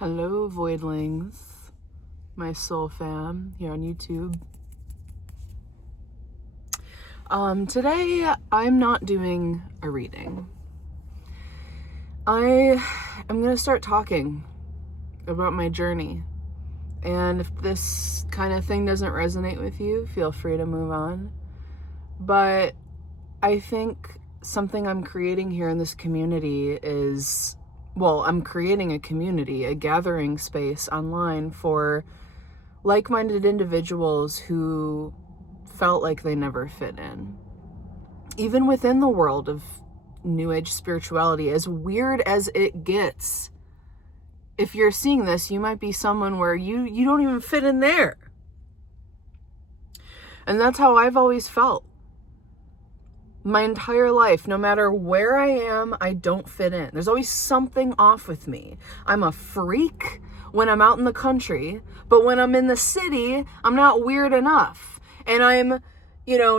Hello, voidlings, my soul fam here on YouTube. Today I'm not doing a reading. I am going to start talking about my journey. And if this kind of thing doesn't resonate with you, feel free to move on. But I think something I'm creating here in this community is, I'm creating a community, a gathering space online for like-minded individuals who felt like they never fit in. Even within the world of New Age spirituality, as weird as it gets, if you're seeing this, you might be someone where you don't even fit in there. And that's how I've always felt. My entire life, no matter where I am, I don't fit in. There's always something off with me. I'm a freak when I'm out in the country, but when I'm in the city, I'm not weird enough. And I'm,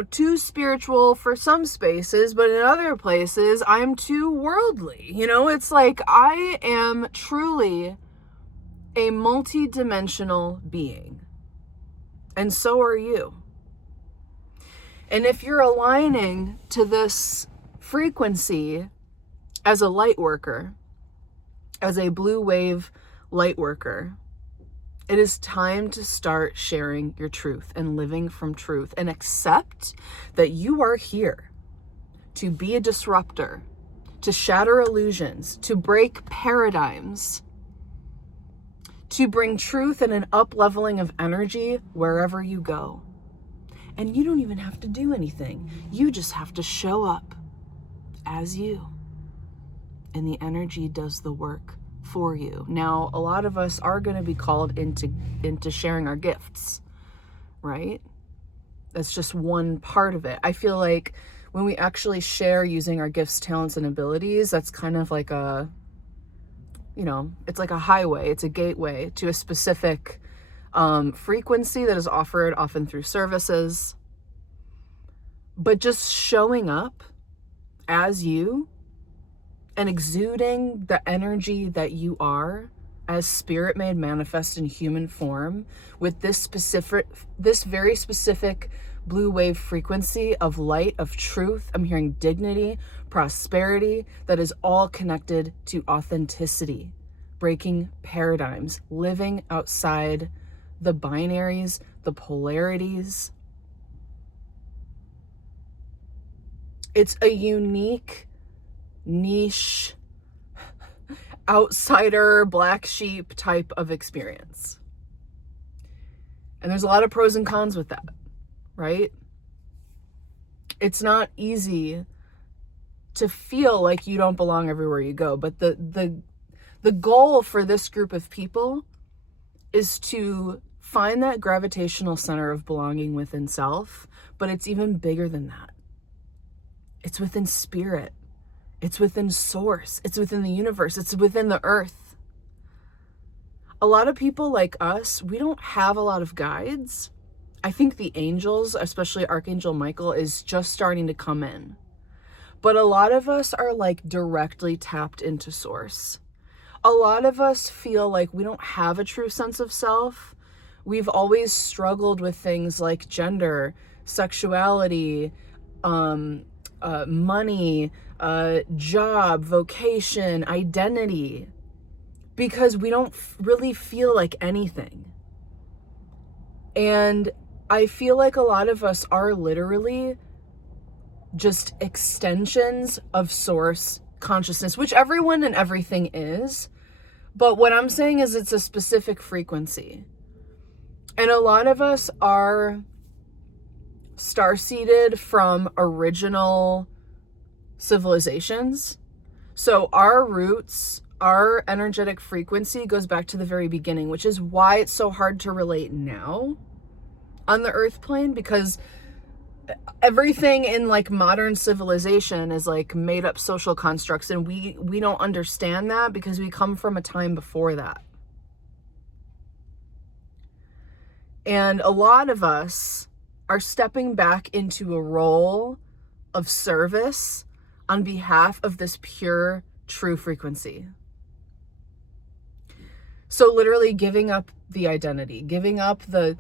too spiritual for some spaces, but in other places, I'm too worldly. It's like I am truly a multi-dimensional being. And so are you. And if you're aligning to this frequency as a light worker, as a blue wave light worker, it is time to start sharing your truth and living from truth and accept that you are here to be a disruptor, to shatter illusions, to break paradigms, to bring truth and an up-leveling of energy wherever you go. And you don't even have to do anything. You just have to show up as you. And the energy does the work for you. Now, a lot of us are going to be called into sharing our gifts, right? That's just one part of it. I feel like when we actually share using our gifts, talents, and abilities, that's kind of like it's like a highway. It's a gateway to a specific frequency that is offered often through services. But just showing up as you and exuding the energy that you are as spirit made manifest in human form with this very specific blue wave frequency of light, of truth. I'm hearing dignity, prosperity, that is all connected to authenticity, breaking paradigms, living outside the binaries, the polarities. It's a unique, niche, outsider, black sheep type of experience. And there's a lot of pros and cons with that, right? It's not easy to feel like you don't belong everywhere you go, but the goal for this group of people is to find that gravitational center of belonging within self, but it's even bigger than that. It's within spirit. It's within source. It's within the universe. It's within the earth. A lot of people like us, we don't have a lot of guides. I think the angels, especially Archangel Michael, is just starting to come in. But a lot of us are like directly tapped into source. A lot of us feel like we don't have a true sense of self. We've always struggled with things like gender, sexuality, money, job, vocation, identity, because we don't really feel like anything. And I feel like a lot of us are literally just extensions of source consciousness, which everyone and everything is. But what I'm saying is it's a specific frequency. And a lot of us are star-seeded from original civilizations. So our roots, our energetic frequency goes back to the very beginning, which is why it's so hard to relate now on the earth plane, because everything in like modern civilization is like made up social constructs, and we don't understand that because we come from a time before that. And a lot of us are stepping back into a role of service on behalf of this pure, true frequency. So literally giving up the identity, giving up the,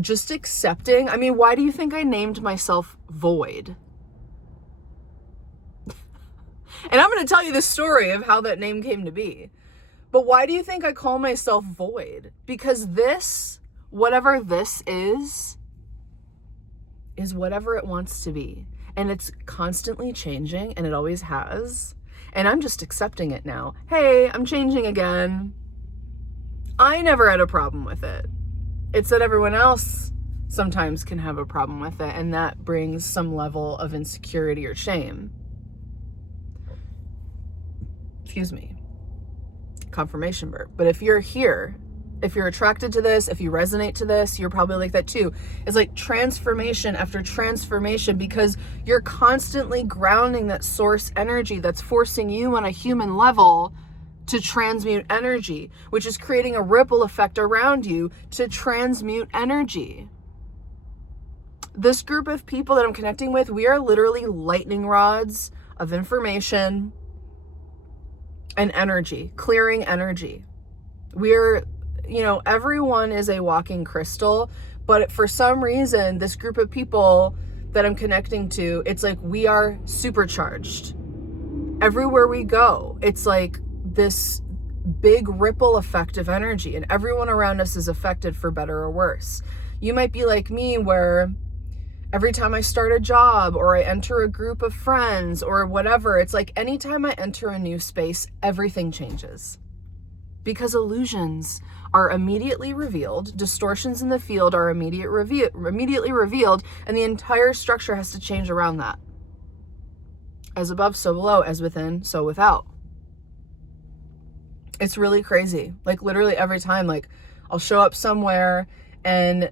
just accepting. I mean, why do you think I named myself Void? And I'm going to tell you the story of how that name came to be. But why do you think I call myself Void? Because this, whatever this is whatever it wants to be. And it's constantly changing, and it always has. And I'm just accepting it now. Hey, I'm changing again. I never had a problem with it. It's that everyone else sometimes can have a problem with it, and that brings some level of insecurity or shame. Excuse me. Confirmation burp. But if you're here, if you're attracted to this, if you resonate to this, you're probably like that too. It's like transformation after transformation, because you're constantly grounding that source energy that's forcing you on a human level to transmute energy, which is creating a ripple effect around you to transmute energy. This group of people that I'm connecting with, we are literally lightning rods of information and energy, clearing energy. We're, everyone is a walking crystal, but for some reason, this group of people that I'm connecting to, it's like we are supercharged. Everywhere we go, it's like this big ripple effect of energy, and everyone around us is affected for better or worse. You might be like me, where every time I start a job or I enter a group of friends or whatever, it's like anytime I enter a new space, everything changes. Because illusions are immediately revealed, distortions in the field are immediately revealed, and the entire structure has to change around that. As above, so below, as within, so without. It's really crazy. Like literally every time, like I'll show up somewhere and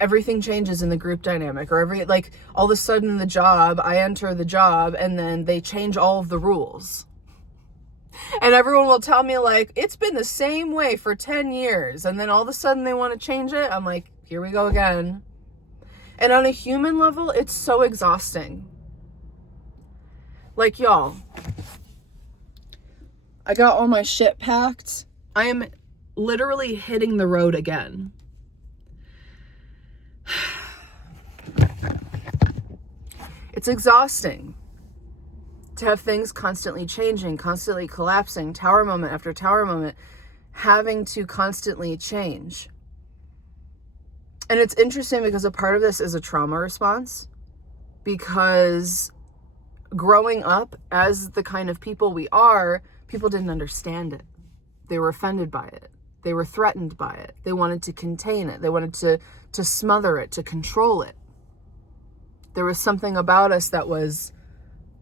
everything changes in the group dynamic, or all of a sudden in the job, I enter the job and then they change all of the rules. And everyone will tell me like, it's been the same way for 10 years. And then all of a sudden they want to change it. I'm like, here we go again. And on a human level, it's so exhausting. Like, y'all, I got all my shit packed. I am literally hitting the road again. It's exhausting to have things constantly changing, constantly collapsing, tower moment after tower moment, having to constantly change. And it's interesting because a part of this is a trauma response, because growing up as the kind of people we are, people didn't understand it. They were offended by it. They were threatened by it. They wanted to contain it. They wanted to smother it, to control it. There was something about us that was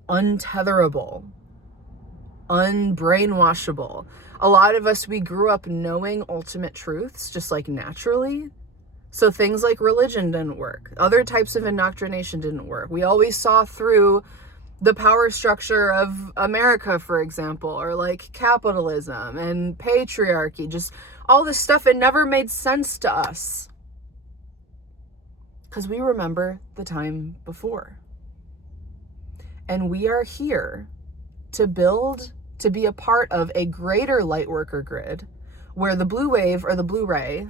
untetherable, unbrainwashable. A lot of us, we grew up knowing ultimate truths, just like naturally. So things like religion didn't work. Other types of indoctrination didn't work. We always saw through the power structure of America, for example, or like capitalism and patriarchy, just all this stuff. It never made sense to us because we remember the time before. And we are here to build, to be a part of a greater light worker grid where the blue wave or the blue ray,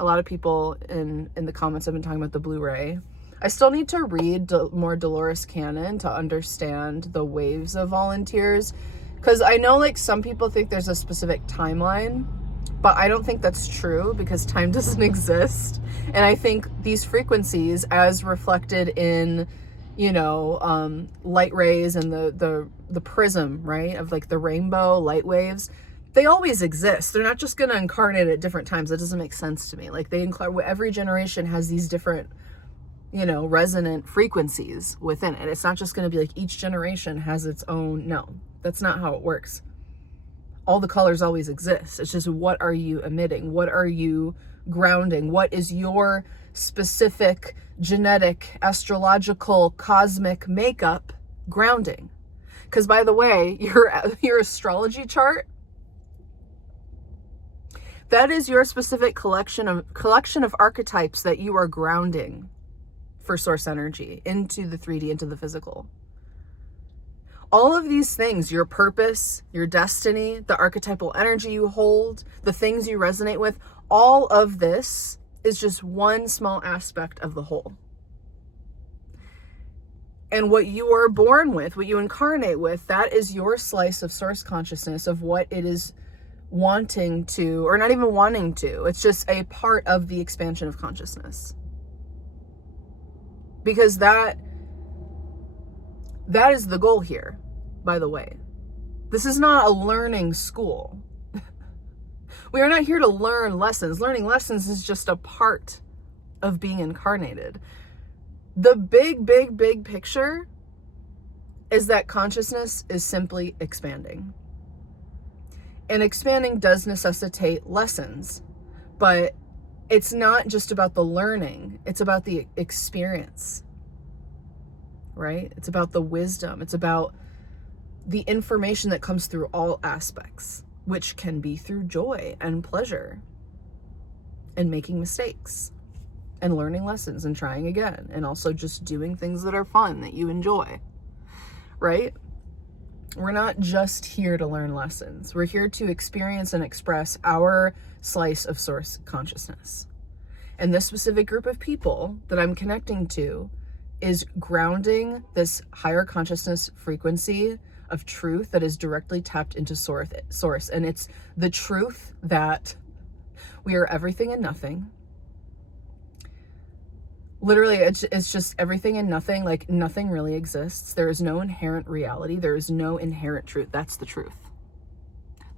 a lot of people in the comments have been talking about the blue ray. I still need to read more Dolores Cannon to understand the waves of volunteers, because I know like some people think there's a specific timeline, but I don't think that's true because time doesn't exist. And I think these frequencies, as reflected in, light rays and the prism, right, of like the rainbow light waves, they always exist. They're not just going to incarnate at different times. That doesn't make sense to me. Like every generation has these different, resonant frequencies within it. It's not just going to be like each generation has its own. No, that's not how it works. All the colors always exist. It's just, what are you emitting? What are you grounding? What is your specific genetic, astrological, cosmic makeup grounding? Because by the way, your astrology chart, that is your specific collection of archetypes that you are grounding for source energy into the 3D, into the physical. All of these things, your purpose, your destiny, the archetypal energy you hold, the things you resonate with, all of this is just one small aspect of the whole. And what you are born with, what you incarnate with, that is your slice of source consciousness of what it is wanting to, or not even wanting to. It's just a part of the expansion of consciousness. Because that is the goal here, by the way. This is not a learning school. We are not here to learn lessons. Learning lessons is just a part of being incarnated. The big, big, big picture is that consciousness is simply expanding. And expanding does necessitate lessons, but it's not just about the learning. It's about the experience, right? It's about the wisdom. It's about the information that comes through all aspects, which can be through joy and pleasure and making mistakes and learning lessons and trying again, and also just doing things that are fun, that you enjoy, right? We're not just here to learn lessons. We're here to experience and express our slice of source consciousness. And this specific group of people that I'm connecting to is grounding this higher consciousness frequency of truth that is directly tapped into source. And it's the truth that we are everything and nothing. Literally, it's just everything and nothing. Like, nothing really exists. There is no inherent reality. There is no inherent truth. That's the truth.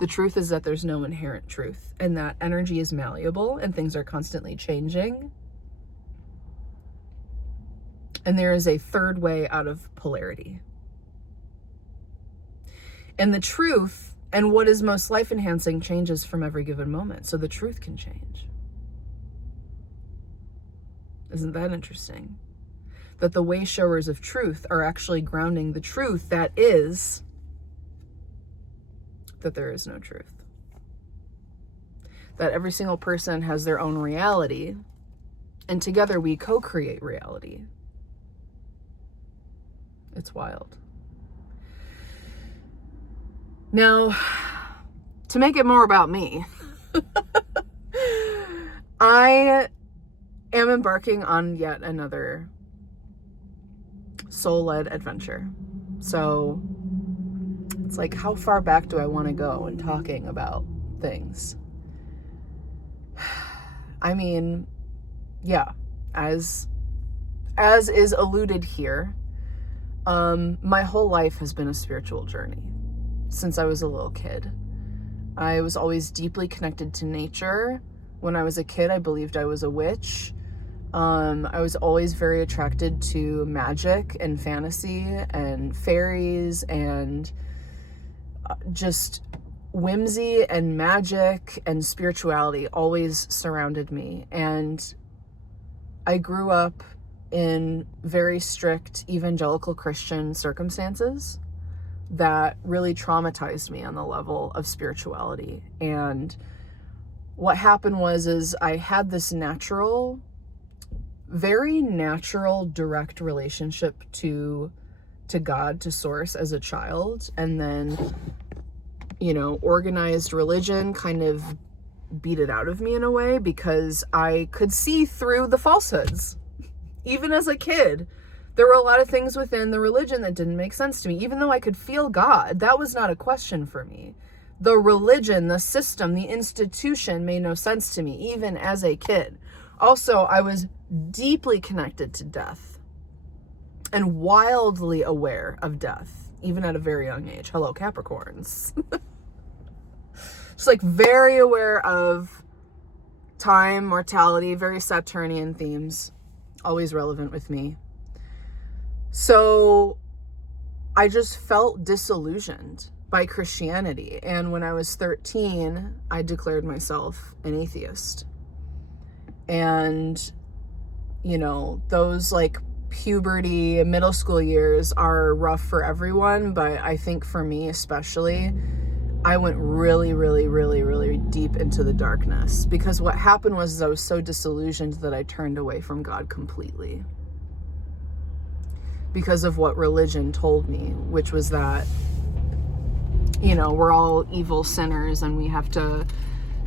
The truth is that there's no inherent truth, and that energy is malleable and things are constantly changing. And there is a third way out of polarity. And the truth and what is most life enhancing changes from every given moment. So the truth can change. Isn't that interesting? That the way showers of truth are actually grounding the truth that is that there is no truth. That every single person has their own reality, and together we co-create reality. It's wild. Now, to make it more about me, I am embarking on yet another soul-led adventure. So it's like, how far back do I want to go in talking about things? I mean, yeah, as is alluded here, my whole life has been a spiritual journey since I was a little kid. I was always deeply connected to nature. When I was a kid, I believed I was a witch. I was always very attracted to magic and fantasy and fairies and just whimsy and magic and spirituality always surrounded me. And I grew up in very strict evangelical Christian circumstances that really traumatized me on the level of spirituality. And what happened was I had this very natural, direct relationship to God, to source as a child. And then, organized religion kind of beat it out of me in a way, because I could see through the falsehoods. Even as a kid, there were a lot of things within the religion that didn't make sense to me. Even though I could feel God, that was not a question for me. The religion, the system, the institution made no sense to me, even as a kid. Also, I was deeply connected to death and wildly aware of death, even at a very young age. Hello, Capricorns. Just like very aware of time, mortality, very Saturnian themes, always relevant with me. So I just felt disillusioned by Christianity. And when I was 13, I declared myself an atheist. And, those like puberty, middle school years are rough for everyone. But I think for me especially, I went really, really, really, really deep into the darkness. Because what happened was I was so disillusioned that I turned away from God completely. because of what religion told me, which was that, we're all evil sinners and we have to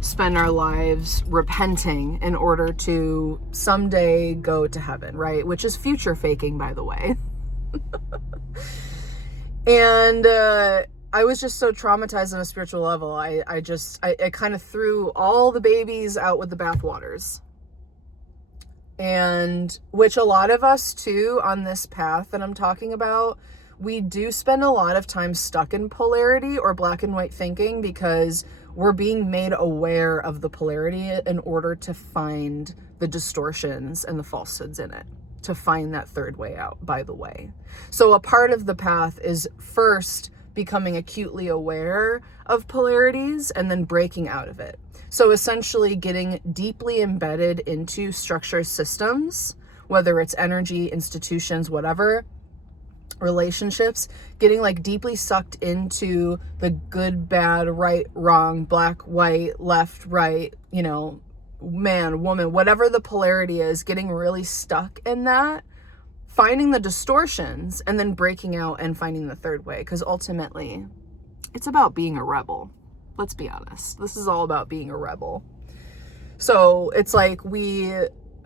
spend our lives repenting in order to someday go to heaven, right? Which is future faking, by the way. And I was just so traumatized on a spiritual level. I kind of threw all the babies out with the bathwaters. And which a lot of us too on this path that I'm talking about, we do spend a lot of time stuck in polarity or black and white thinking because we're being made aware of the polarity in order to find the distortions and the falsehoods in it, to find that third way out, by the way. So a part of the path is first becoming acutely aware of polarities and then breaking out of it. So essentially getting deeply embedded into structure systems, whether it's energy, institutions, whatever, relationships, getting like deeply sucked into the good, bad, right, wrong, black, white, left, right, man, woman, whatever the polarity is, getting really stuck in that, finding the distortions, and then breaking out and finding the third way. Because ultimately, it's about being a rebel. Let's be honest. This is all about being a rebel. So it's like we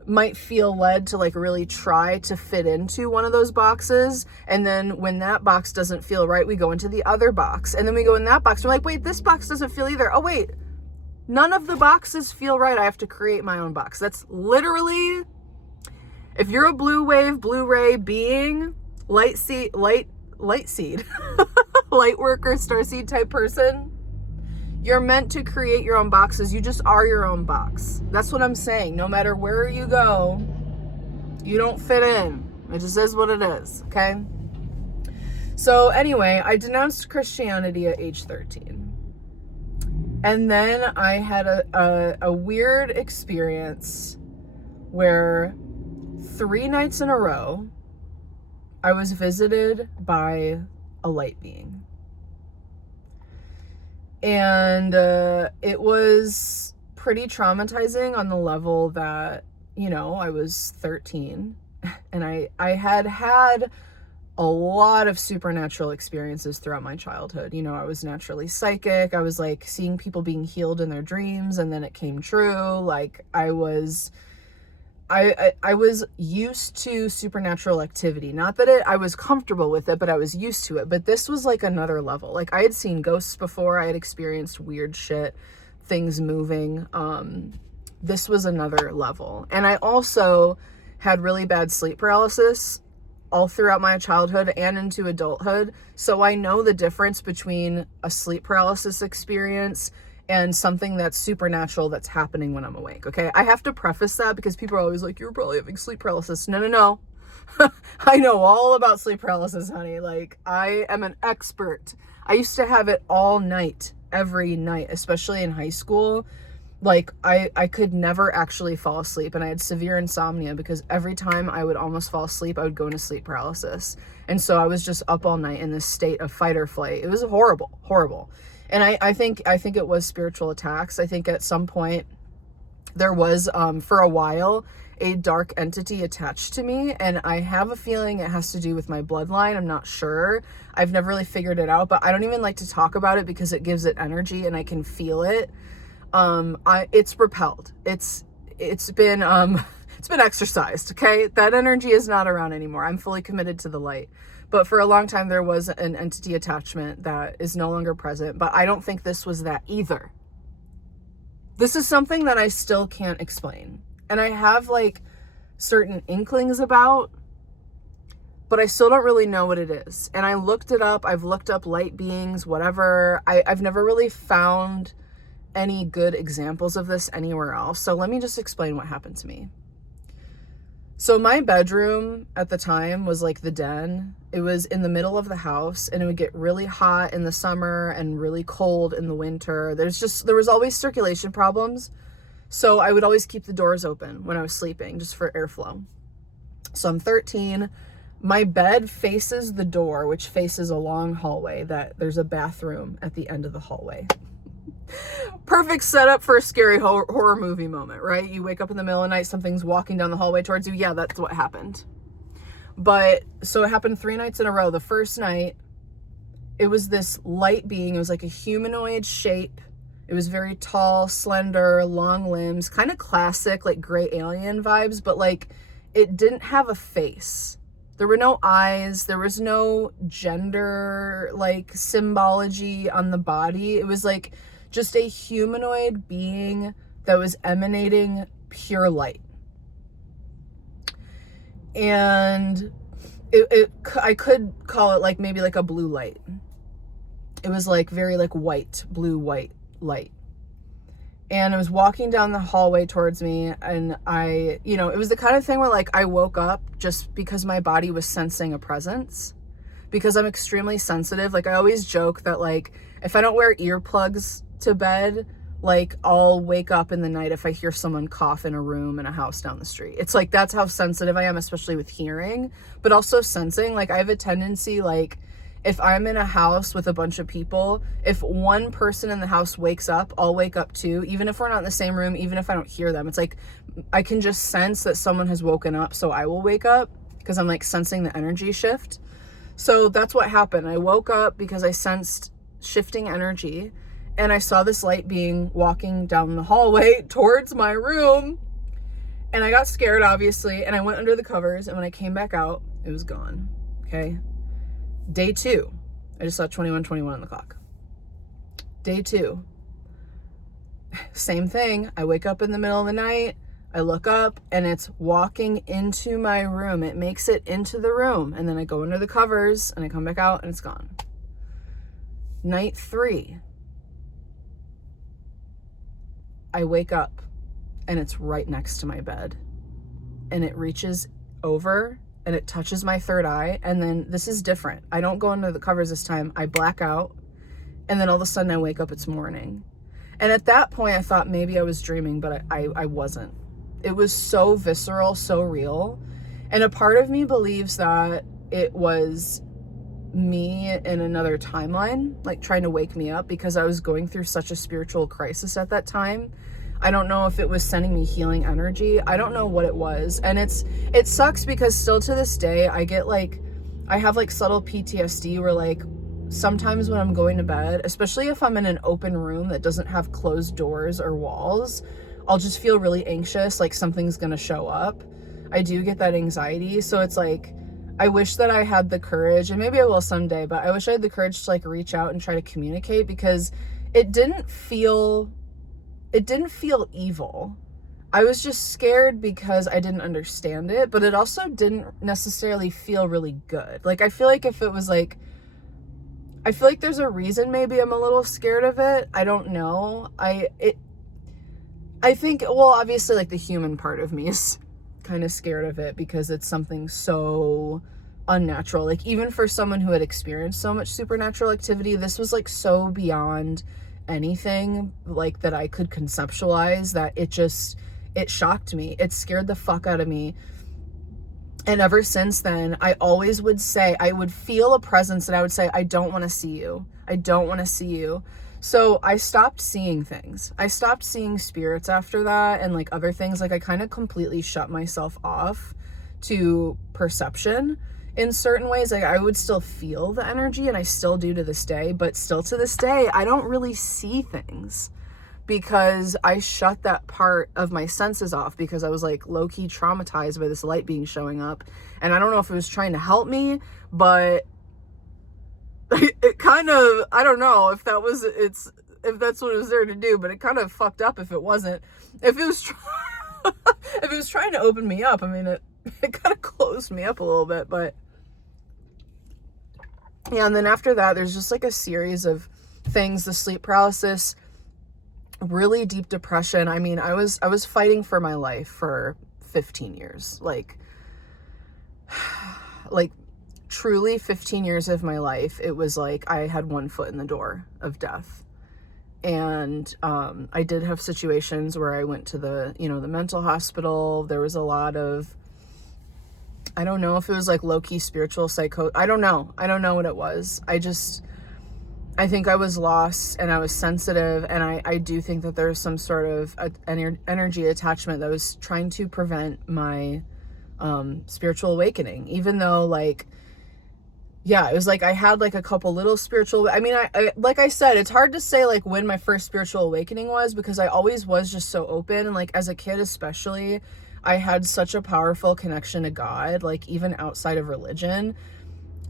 might feel led to like really try to fit into one of those boxes. And then when that box doesn't feel right, we go into the other box. And then we go in that box. We're like, wait, this box doesn't feel either. Oh, wait, none of the boxes feel right. I have to create my own box. That's literally, if you're a blue wave, blue ray being, light seed, light worker, starseed type person, you're meant to create your own boxes. You just are your own box. That's what I'm saying. No matter where you go, you don't fit in. It just is what it is, okay? So anyway, I denounced Christianity at age 13. And then I had a weird experience where 3 nights in a row, I was visited by a light being. And it was pretty traumatizing on the level that, I was 13 and I had a lot of supernatural experiences throughout my childhood. I was naturally psychic. I was like seeing people being healed in their dreams, and then it came true. Like I was used to supernatural activity. Not that I was comfortable with it, but I was used to it. But this was like another level. Like I had seen ghosts before. I had experienced weird shit, things moving. This was another level. And I also had really bad sleep paralysis all throughout my childhood and into adulthood. So I know the difference between a sleep paralysis experience and something that's supernatural that's happening when I'm awake, okay? I have to preface that because people are always like, you're probably having sleep paralysis. No. I know all about sleep paralysis, honey. Like, I am an expert. I used to have it all night, every night, especially in high school. Like, I could never actually fall asleep, and I had severe insomnia because every time I would almost fall asleep, I would go into sleep paralysis. And so I was just up all night in this state of fight or flight. It was horrible. And I think it was spiritual attacks. I think at some point there was, for a while, a dark entity attached to me. And I have a feeling it has to do with my bloodline. I'm not sure. I've never really figured it out, but I don't even like to talk about it because it gives it energy and I can feel it. It's repelled. It's been exorcised. Okay. That energy is not around anymore. I'm fully committed to the light. But for a long time, there was an entity attachment that is no longer present. But I don't think this was that either. This is something that I still can't explain. And I have like certain inklings about, but I still don't really know what it is. And I looked it up. I've looked up light beings, whatever. I've never really found any good examples of this anywhere else. So let me just explain what happened to me. So my bedroom at the time was like the den. It was in the middle of the house, and it would get really hot in the summer and really cold in the winter. There was always circulation problems. So I would always keep the doors open when I was sleeping just for airflow. So I'm 13. My bed faces the door, which faces a long hallway that there's a bathroom at the end of the hallway. Perfect setup for a scary horror movie moment, right? You wake up in the middle of the night, something's walking down the hallway towards you. Yeah, that's what happened. But so it happened 3 nights in a row. The first night, it was this light being. It was like a humanoid shape. It was very tall, slender, long limbs, kind of classic, like gray alien vibes, but like it didn't have a face. There were no eyes. There was no gender like symbology on the body. It was like just a humanoid being that was emanating pure light. And I could call it like maybe like a blue light. It was like very like white, blue, white light. And I was walking down the hallway towards me, and it was the kind of thing where like I woke up just because my body was sensing a presence, because I'm extremely sensitive. Like I always joke that like if I don't wear earplugs to bed, like I'll wake up in the night if I hear someone cough in a room in a house down the street. It's like that's how sensitive I am, especially with hearing, but also sensing. Like I have a tendency, like if I'm in a house with a bunch of people, if one person in the house wakes up, I'll wake up too, even if we're not in the same room, even if I don't hear them. It's like I can just sense that someone has woken up, so I will wake up because I'm like sensing the energy shift. So that's what happened. I woke up because I sensed shifting energy, and I saw this light being walking down the hallway towards my room, and I got scared, obviously, and I went under the covers, and when I came back out, it was gone. Okay. Day 2, I just saw 21:21 on the clock. Day 2, same thing. I wake up in the middle of the night, I look up, and it's walking into my room. It makes it into the room, and then I go under the covers, and I come back out, and it's gone. Night 3, I wake up, and it's right next to my bed, and it reaches over and it touches my third eye. And then this is different. I don't go under the covers this time. I black out, and then all of a sudden I wake up, it's morning. And at that point I thought maybe I was dreaming, but I wasn't. It was so visceral, so real. And a part of me believes that it was me in another timeline, like trying to wake me up, because I was going through such a spiritual crisis at that time. I don't know if it was sending me healing energy. I don't know what it was. And it sucks because still to this day, I have like subtle PTSD where like sometimes when I'm going to bed, especially if I'm in an open room that doesn't have closed doors or walls, I'll just feel really anxious, like something's gonna show up. I do get that anxiety. So it's like, I wish that I had the courage, and maybe I will someday, but I wish I had the courage to like reach out and try to communicate, because it didn't feel evil. I was just scared because I didn't understand it, but it also didn't necessarily feel really good. Like I feel like there's a reason maybe I'm a little scared of it. I don't know. I think, well, obviously like the human part of me is kind of scared of it because it's something so unnatural. Like even for someone who had experienced so much supernatural activity, this was like so beyond anything like that I could conceptualize, that it shocked me. It scared the fuck out of me. And ever since then, I always would say, I would feel a presence and I would say, I don't want to see you. I don't want to see you. So I stopped seeing things. I stopped seeing spirits after that, and like other things. Like I kind of completely shut myself off to perception in certain ways. Like I would still feel the energy, and I still do to this day, but still to this day, I don't really see things because I shut that part of my senses off, because I was like low-key traumatized by this light being showing up. And I don't know if it was trying to help me, but it kind of, I don't know if that's what it was there to do, but it kind of fucked up if it wasn't. If it was if it was trying to open me up, I mean, it kind of closed me up a little bit. But yeah, and then after that, there's just like a series of things: the sleep paralysis, really deep depression. I mean, I was fighting for my life for 15 years, like truly 15 years of my life. It was like I had one foot in the door of death. And I did have situations where I went to the mental hospital. There was a lot of, I don't know if it was like low-key spiritual psycho. I don't know what it was. I think I was lost, and I was sensitive, and I do think that there's some sort of energy attachment that was trying to prevent my spiritual awakening, even though like, yeah, it was like I had like a couple little spiritual, I mean, I like I said, it's hard to say like when my first spiritual awakening was, because I always was just so open. And like as a kid especially, I had such a powerful connection to God, like even outside of religion.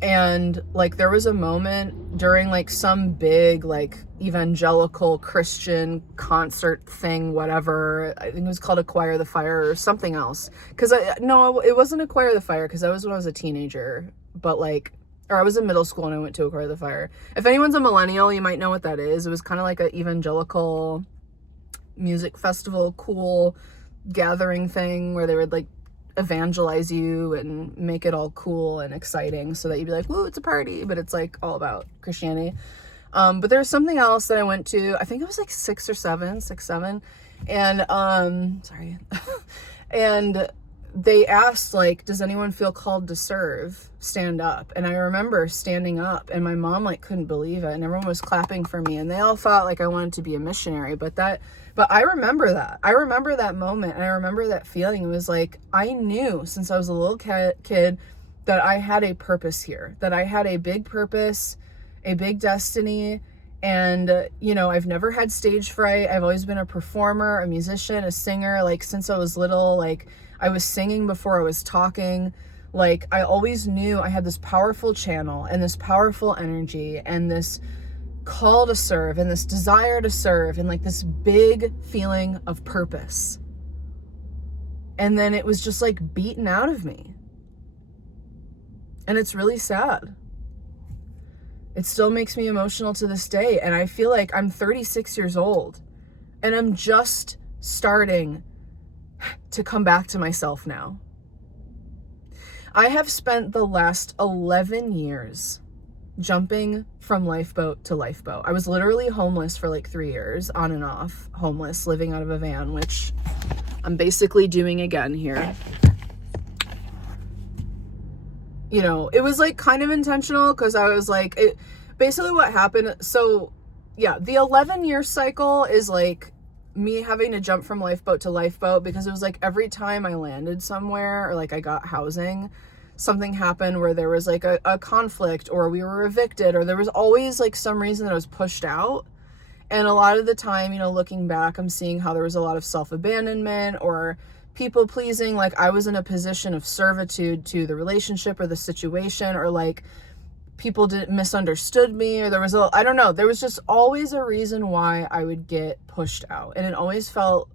And like there was a moment during like some big like evangelical Christian concert thing, whatever, I think it was called Acquire the Fire or something else, because no, it wasn't Acquire the Fire, because that was when I was a teenager, but like, or I was in middle school and I went to Acquire the Fire. If anyone's a millennial, you might know what that is. It was kind of like an evangelical music festival, cool gathering thing where they would like evangelize you and make it all cool and exciting so that you'd be like, woo, it's a party, but it's like all about Christianity. But there was something else that I went to, I think it was like 6 or 7, and sorry. And they asked like, does anyone feel called to serve? Stand up. And I remember standing up, and my mom like couldn't believe it, and everyone was clapping for me, and they all thought like I wanted to be a missionary. But I remember that. I remember that moment, and I remember that feeling. It was like, I knew since I was a little kid that I had a purpose here, that I had a big purpose, a big destiny. And, you know, I've never had stage fright. I've always been a performer, a musician, a singer. Like since I was little, like I was singing before I was talking. Like I always knew I had this powerful channel and this powerful energy and this call to serve and this desire to serve and like this big feeling of purpose. And then it was just like beaten out of me. And it's really sad. It still makes me emotional to this day. And I feel like I'm 36 years old and I'm just starting to come back to myself now. I have spent the last 11 years jumping from lifeboat to lifeboat. I was literally homeless for like 3 years, on and off, homeless, living out of a van, which I'm basically doing again here. You know, it was like kind of intentional because I was like, basically what happened. So yeah, the 11-year cycle is like me having to jump from lifeboat to lifeboat, because it was like every time I landed somewhere or like I got housing, something happened where there was like a conflict, or we were evicted, or there was always like some reason that I was pushed out. And a lot of the time, you know, looking back, I'm seeing how there was a lot of self-abandonment or people pleasing. Like I was in a position of servitude to the relationship or the situation, or like people misunderstood me, or there was I don't know, there was just always a reason why I would get pushed out. And it always felt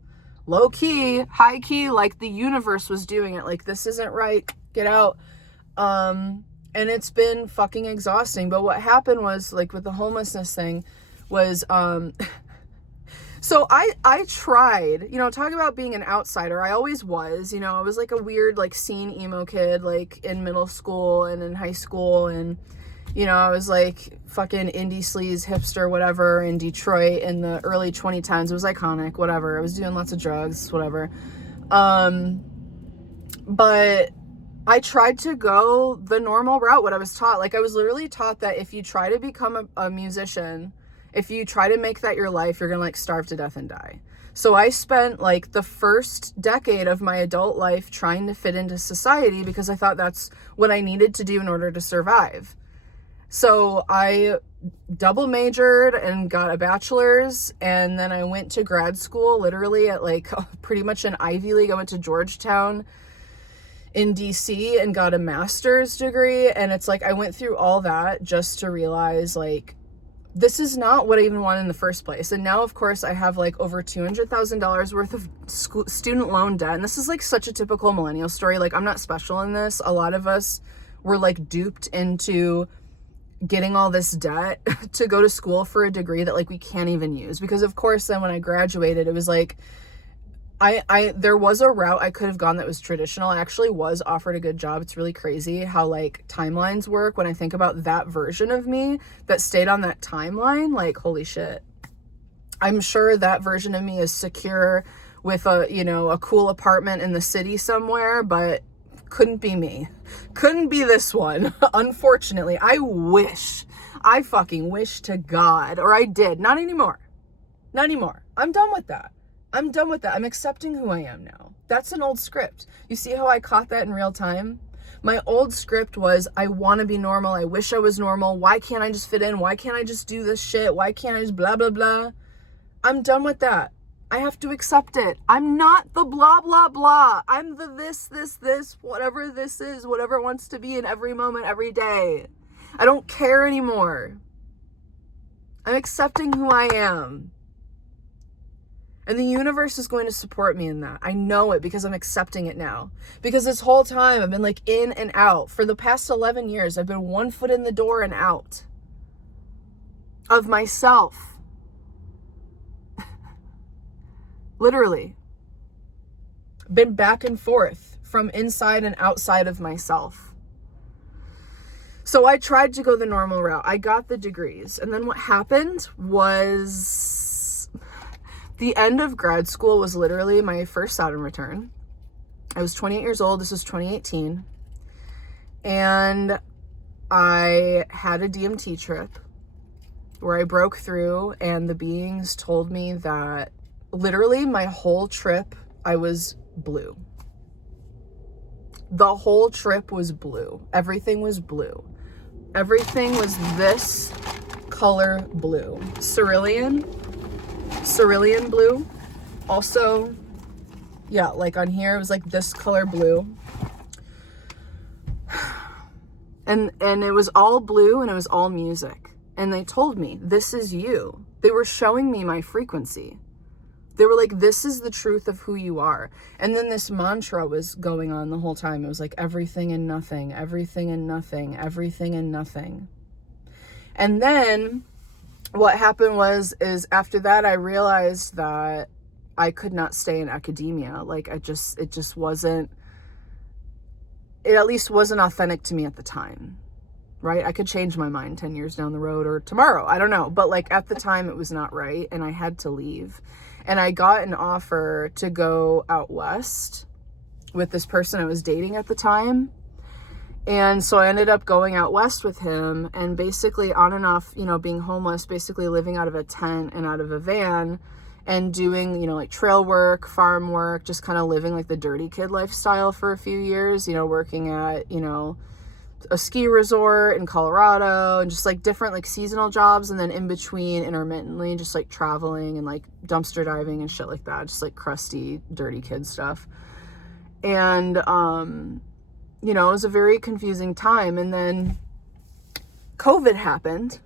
low key, high key, like the universe was doing it. Like, this isn't right, get out. And it's been fucking exhausting. But what happened was, like with the homelessness thing was, so I tried, you know, talk about being an outsider. I always was, you know, I was like a weird, like scene emo kid, like in middle school and in high school. And, you know, I was like fucking indie sleaze hipster, whatever, in Detroit in the early 2010s. It was iconic, whatever. I was doing lots of drugs, whatever. But I tried to go the normal route, what I was taught. Like I was literally taught that if you try to become a musician, if you try to make that your life, you're gonna like starve to death and die. So I spent like the first decade of my adult life trying to fit into society because I thought that's what I needed to do in order to survive. So I double majored and got a bachelor's, and then I went to grad school literally at like pretty much an Ivy League. I went to Georgetown in DC and got a master's degree. And it's like I went through all that just to realize like this is not what I even wanted in the first place. And now, of course, I have like over $200,000 worth of student loan debt. And this is like such a typical millennial story. Like I'm not special in this. A lot of us were like duped into getting all this debt to go to school for a degree that like we can't even use. Because of course, then when I graduated, it was like, there was a route I could have gone that was traditional. I actually was offered a good job. It's really crazy how like timelines work. When I think about that version of me that stayed on that timeline, like, holy shit. I'm sure that version of me is secure with a, you know, a cool apartment in the city somewhere, but couldn't be me. Couldn't be this one. Unfortunately, I fucking wish to God, or I did. Not anymore. I'm done with that. I'm done with that. I'm accepting who I am now. That's an old script. You see how I caught that in real time? My old script was, I want to be normal. I wish I was normal. Why can't I just fit in? Why can't I just do this shit? Why can't I just blah, blah, blah? I'm done with that. I have to accept it. I'm not the blah, blah, blah. I'm the this, whatever this is, whatever it wants to be in every moment, every day. I don't care anymore. I'm accepting who I am. And the universe is going to support me in that. I know it because I'm accepting it now. Because this whole time I've been like in and out. For the past 11 years, I've been one foot in the door and out of myself. Literally. Been back and forth from inside and outside of myself. So I tried to go the normal route. I got the degrees. And then what happened was the end of grad school was literally my first Saturn return. I was 28 years old. This was 2018. And I had a DMT trip where I broke through, and the beings told me that literally my whole trip, I was blue. The whole trip was blue. Everything was blue. Everything was this color blue. Cerulean blue. Also, yeah, like on here, it was like this color blue. And it was all blue, and it was all music. And they told me, this is you. They were showing me my frequency. They were like, this is the truth of who you are. And then this mantra was going on the whole time. It was like everything and nothing, everything and nothing, everything and nothing. And then what happened is after that, I realized that I could not stay in academia. Like it just wasn't, it at least wasn't authentic to me at the time, right? I could change my mind 10 years down the road or tomorrow. I don't know. But like at the time it was not right, and I had to leave. And I got an offer to go out west with this person I was dating at the time. And so I ended up going out west with him, and basically on and off, being homeless, basically living out of a tent and out of a van and doing, like trail work, farm work, just kind of living like the dirty kid lifestyle for a few years, working at, a ski resort in Colorado, and just like different like seasonal jobs, and then in between intermittently just like traveling and like dumpster diving and shit like that, just like crusty dirty kid stuff. And it was a very confusing time. And then COVID happened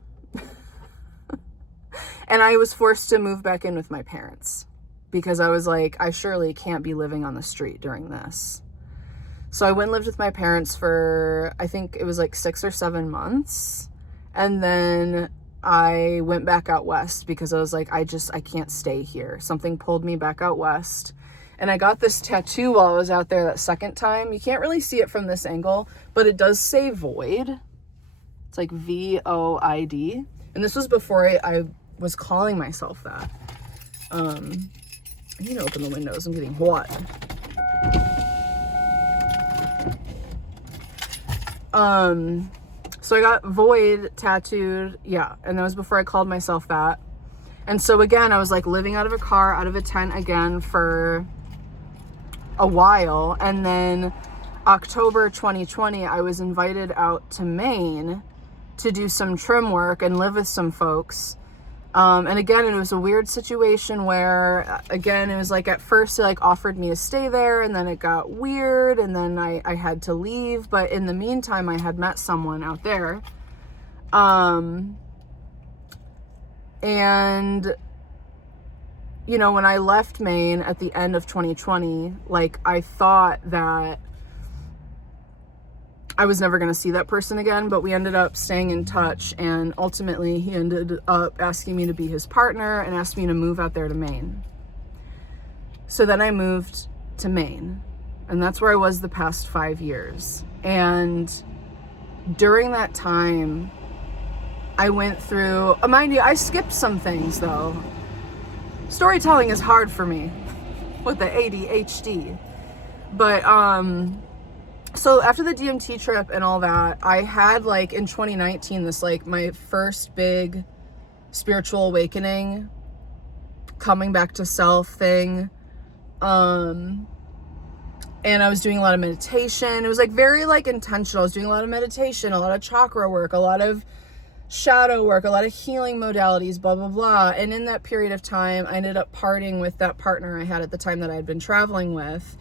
and I was forced to move back in with my parents because I was like, I surely can't be living on the street during this. So I went and lived with my parents for, I think it was like 6 or 7 months. And then I went back out west because I was like, I can't stay here. Something pulled me back out west. And I got this tattoo while I was out there that second time. You can't really see it from this angle, but it does say void. It's like VOID. And this was before I was calling myself that. I need to open the windows. I'm getting hot. So I got void tattooed. Yeah. And that was before I called myself that. And so again, I was like living out of a car, out of a tent again for a while. And then October 2020, I was invited out to Maine to do some trim work and live with some folks. And again, it was a weird situation where, again, it was like at first they like offered me to stay there, and then it got weird, and then I had to leave. But in the meantime, I had met someone out there. And, when I left Maine at the end of 2020, like I thought that I was never going to see that person again, but we ended up staying in touch, and ultimately he ended up asking me to be his partner and asked me to move out there to Maine. So then I moved to Maine, and that's where I was the past 5 years. And during that time, I went through, mind you, I skipped some things though. Storytelling is hard for me with the ADHD, but, so after the DMT trip and all that, I had like in 2019, this like my first big spiritual awakening coming back to self thing. And I was doing a lot of meditation. It was like very like intentional. I was doing a lot of meditation, a lot of chakra work, a lot of shadow work, a lot of healing modalities, blah, blah, blah. And in that period of time, I ended up parting with that partner I had at the time that I had been traveling with.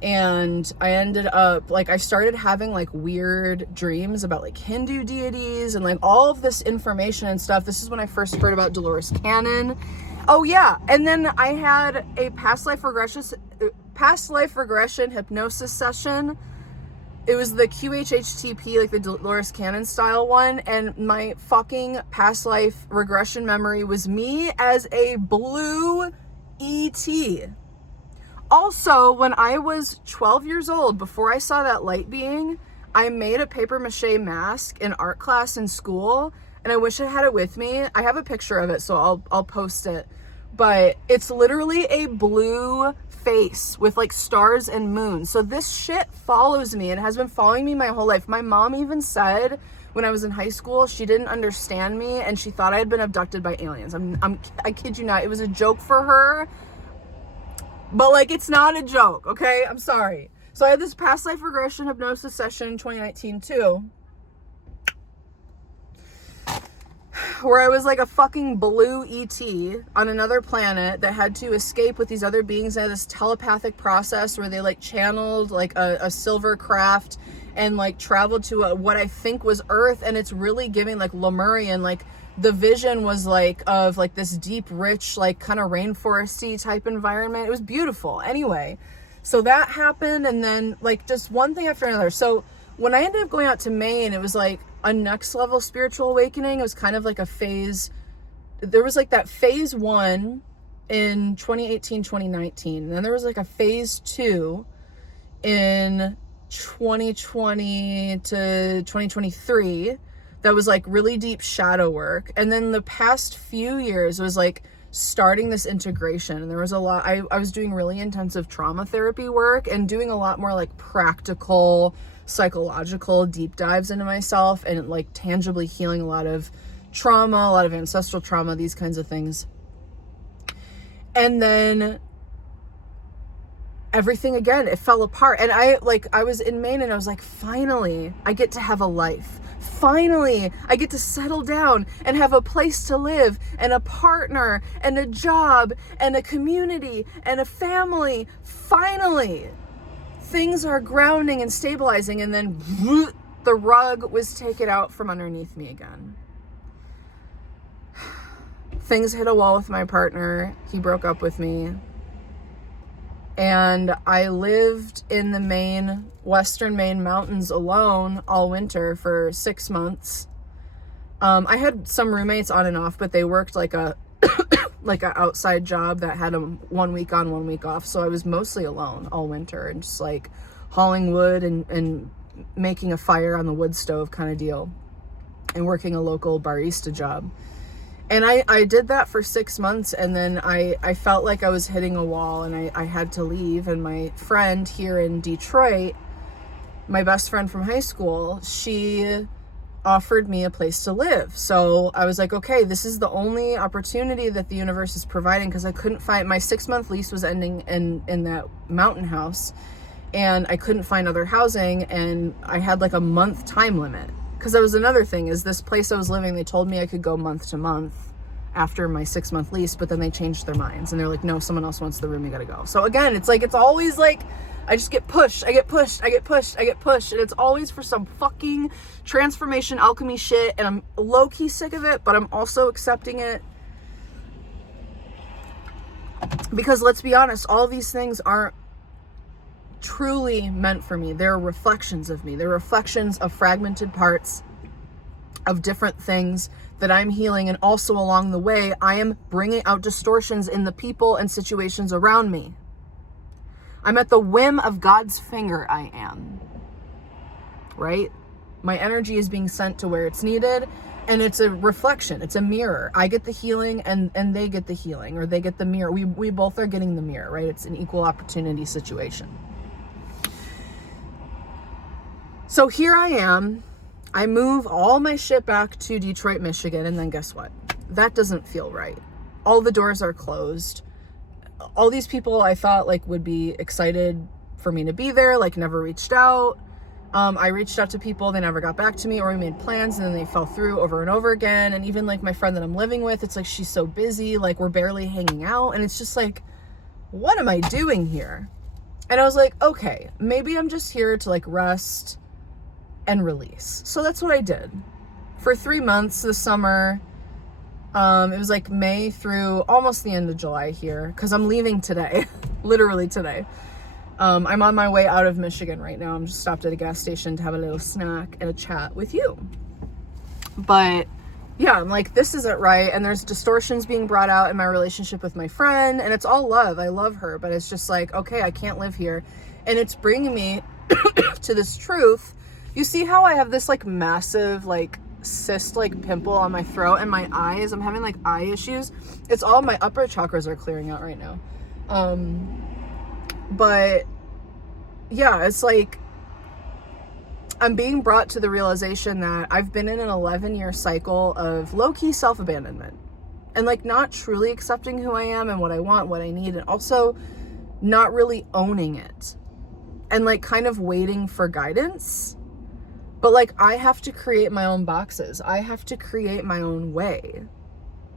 And I ended up, like, I started having like weird dreams about like Hindu deities and like all of this information and stuff. This is when I first heard about Dolores Cannon. Oh yeah. And then I had a past life regression hypnosis session. It was the QHHTP, like the Dolores Cannon style one. And my fucking past life regression memory was me as a blue ET. Also, when I was 12 years old, before I saw that light being, I made a paper mache mask in art class in school. And I wish I had it with me. I have a picture of it, so I'll post it. But it's literally a blue face with like stars and moons. So this shit follows me and has been following me my whole life. My mom even said when I was in high school, she didn't understand me and she thought I had been abducted by aliens. I kid you not. It was a joke for her, but like, it's not a joke. Okay. I'm sorry. So I had this past life regression hypnosis session in 2019 too, where I was like a fucking blue ET on another planet that had to escape with these other beings. I had this telepathic process where they like channeled like a silver craft and like traveled to what I think was Earth. And it's really giving like Lemurian, like the vision was like of like this deep, rich, like kind of rainforesty type environment. It was beautiful. Anyway, so that happened. And then like just one thing after another. So when I ended up going out to Maine, it was like a next level spiritual awakening. It was kind of like a phase. There was like that phase 1 in 2018, 2019. And then there was like a phase 2 in 2020 to 2023 that was like really deep shadow work. And then the past few years was like starting this integration. And there was a lot, I was doing really intensive trauma therapy work and doing a lot more like practical psychological deep dives into myself and like tangibly healing a lot of trauma, a lot of ancestral trauma, these kinds of things. And then everything again, it fell apart. And I was in Maine and I was like, finally, I get to have a life. Finally, I get to settle down and have a place to live and a partner and a job and a community and a family. Finally. Things are grounding and stabilizing, and then the rug was taken out from underneath me again. Things hit a wall with my partner. He broke up with me. And I lived in the Western Maine mountains alone all winter for 6 months. I had some roommates on and off, but they worked like a outside job that had them 1 week on, 1 week off. So I was mostly alone all winter and just like hauling wood and making a fire on the wood stove kind of deal and working a local barista job. And I did that for 6 months. And then I felt like I was hitting a wall and I had to leave. And my friend here in Detroit, my best friend from high school, she offered me a place to live. So I was like, okay, this is the only opportunity that the universe is providing, because I couldn't find, my 6-month lease was ending in that mountain house and I couldn't find other housing, and I had like a month time limit. Because that was another thing, is this place I was living, they told me I could go month to month after my 6-month lease, but then they changed their minds and they're like, no, someone else wants the room, you gotta go. So again, it's like, it's always like, I just get pushed, I get pushed, I get pushed, I get pushed. And it's always for some fucking transformation alchemy shit. And I'm low-key sick of it, but I'm also accepting it. Because let's be honest, all these things aren't truly meant for me. They're reflections of me. They're reflections of fragmented parts of different things that I'm healing. And also along the way, I am bringing out distortions in the people and situations around me. I'm at the whim of God's finger, I am. Right? My energy is being sent to where it's needed, and it's a reflection. It's a mirror. I get the healing and they get the healing, or they get the mirror. We both are getting the mirror, right? It's an equal opportunity situation. So here I am. I move all my shit back to Detroit, Michigan, and then guess what? That doesn't feel right. All the doors are closed. all these people I thought like would be excited for me to be there, like never reached out. I reached out to people, they never got back to me, or we made plans and then they fell through over and over again. And even like my friend that I'm living with, it's like she's so busy, like we're barely hanging out, and it's just like, what am I doing here? And I was like, okay, maybe I'm just here to like rest and release. So that's what I did for 3 months this summer. It was like May through almost the end of July here, because I'm leaving today, literally today. I'm on my way out of Michigan right now. I'm just stopped at a gas station to have a little snack and a chat with you. But yeah, I'm like, this isn't right. And there's distortions being brought out in my relationship with my friend, and it's all love. I love her, but it's just like, okay, I can't live here. And it's bringing me to this truth. You see how I have this like massive, like cyst, like pimple on my throat and my eyes. I'm having like eye issues. It's all my upper chakras are clearing out right now. But yeah, it's like I'm being brought to the realization that I've been in an 11-year cycle of low-key self-abandonment and like not truly accepting who I am and what I want, what I need, and also not really owning it and like kind of waiting for guidance. But like I have to create my own boxes. I have to create my own way.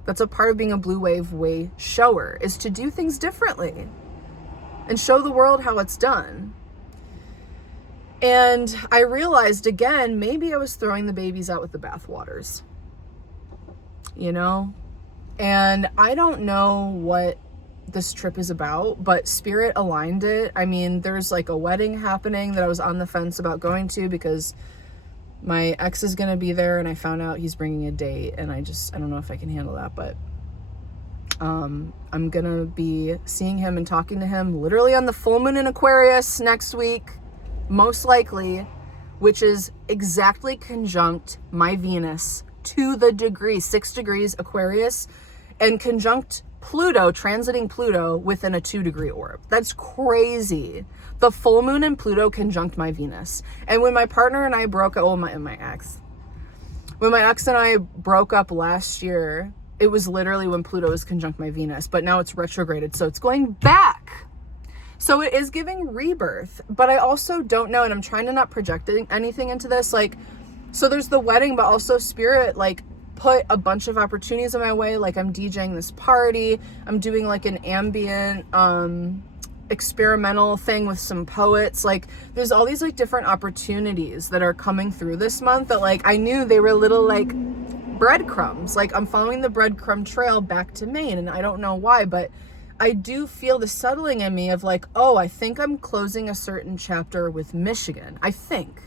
That's a part of being a blue wave way shower, is to do things differently and show the world how it's done. And I realized again, maybe I was throwing the babies out with the bathwaters, you know? And I don't know what this trip is about, but Spirit aligned it. I mean, there's like a wedding happening that I was on the fence about going to because my ex is going to be there, and I found out he's bringing a date, and I don't know if I can handle that, but I'm going to be seeing him and talking to him literally on the full moon in Aquarius next week, most likely, which is exactly conjunct my Venus to the degree, 6 degrees Aquarius, and conjunct Pluto, transiting Pluto within a 2-degree orb. That's crazy. The full moon and Pluto conjunct my Venus. And when my partner and I broke up, when my ex and I broke up last year, it was literally when Pluto was conjunct my Venus, but now it's retrograded, so it's going back. So it is giving rebirth, but I also don't know, and I'm trying to not project anything into this. Like, so there's the wedding, but also Spirit, like, put a bunch of opportunities in my way. Like, I'm DJing this party. I'm doing like an ambient, experimental thing with some poets. Like, there's all these like different opportunities that are coming through this month that like I knew they were little like breadcrumbs. Like, I'm following the breadcrumb trail back to Maine, and I don't know why, but I do feel the settling in me of like, oh, I think I'm closing a certain chapter with Michigan. I think.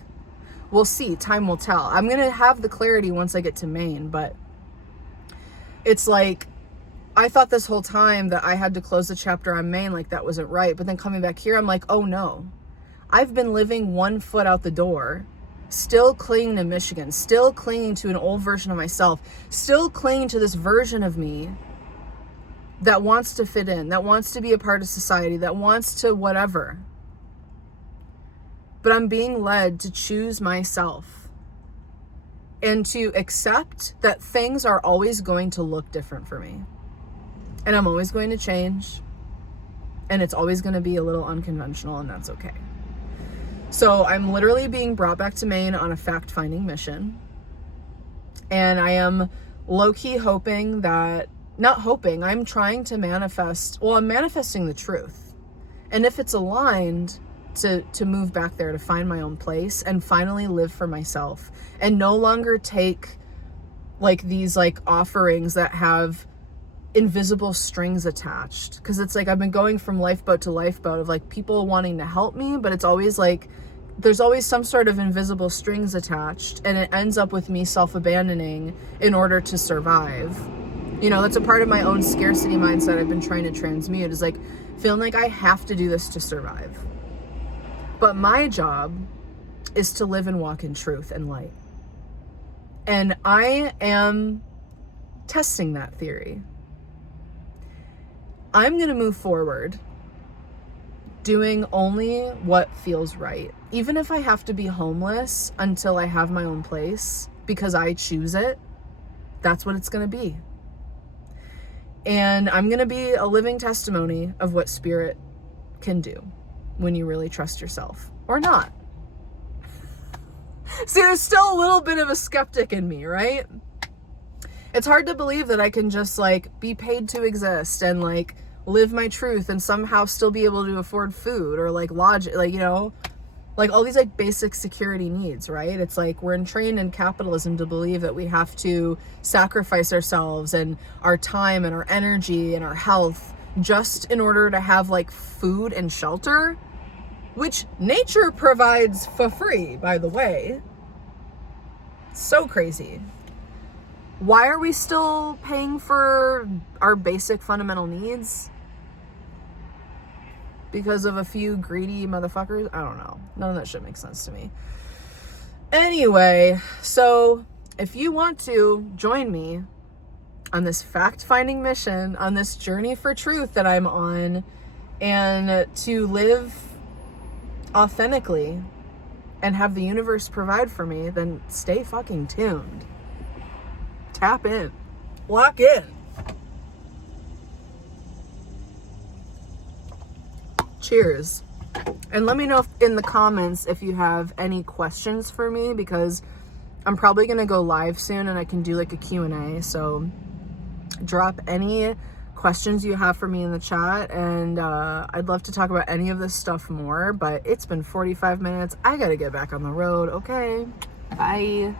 We'll see. Time will tell. I'm going to have the clarity once I get to Maine, but it's like, I thought this whole time that I had to close the chapter on Maine, like that wasn't right. But then coming back here, I'm like, oh no, I've been living one foot out the door, still clinging to Michigan, still clinging to an old version of myself, still clinging to this version of me that wants to fit in, that wants to be a part of society, that wants to whatever. But I'm being led to choose myself and to accept that things are always going to look different for me. And I'm always going to change. And it's always going to be a little unconventional, and that's okay. So I'm literally being brought back to Maine on a fact-finding mission. And I am low-key hoping that, not hoping, I'm trying to manifest, well, I'm manifesting the truth. And if it's aligned, to move back there, to find my own place and finally live for myself and no longer take like these like offerings that have invisible strings attached. Because it's like I've been going from lifeboat to lifeboat of like people wanting to help me, but it's always like there's always some sort of invisible strings attached, and it ends up with me self-abandoning in order to survive. You know, that's a part of my own scarcity mindset I've been trying to transmute, is like feeling like I have to do this to survive. But my job is to live and walk in truth and light. And I am testing that theory. I'm going to move forward doing only what feels right. Even if I have to be homeless until I have my own place because I choose it, that's what it's going to be. And I'm going to be a living testimony of what spirit can do when you really trust yourself, or not. See, there's still a little bit of a skeptic in me, right? It's hard to believe that I can just like be paid to exist and like live my truth and somehow still be able to afford food or like logic, like, you know, like all these like basic security needs, right? It's like we're trained in capitalism to believe that we have to sacrifice ourselves and our time and our energy and our health just in order to have like food and shelter, which nature provides for free, by the way. So crazy. Why are we still paying for our basic fundamental needs? Because of a few greedy motherfuckers? I don't know. None of that shit makes sense to me. Anyway, so if you want to join me on this fact-finding mission, on this journey for truth that I'm on, and to live authentically and have the universe provide for me, then stay fucking tuned. Tap in. Lock in. Cheers. And let me know in the comments if you have any questions for me, because I'm probably going to go live soon and I can do like a Q&A. So drop any questions you have for me in the chat, and I'd love to talk about any of this stuff more, but it's been 45 minutes. I got to get back on the road. Okay. Bye.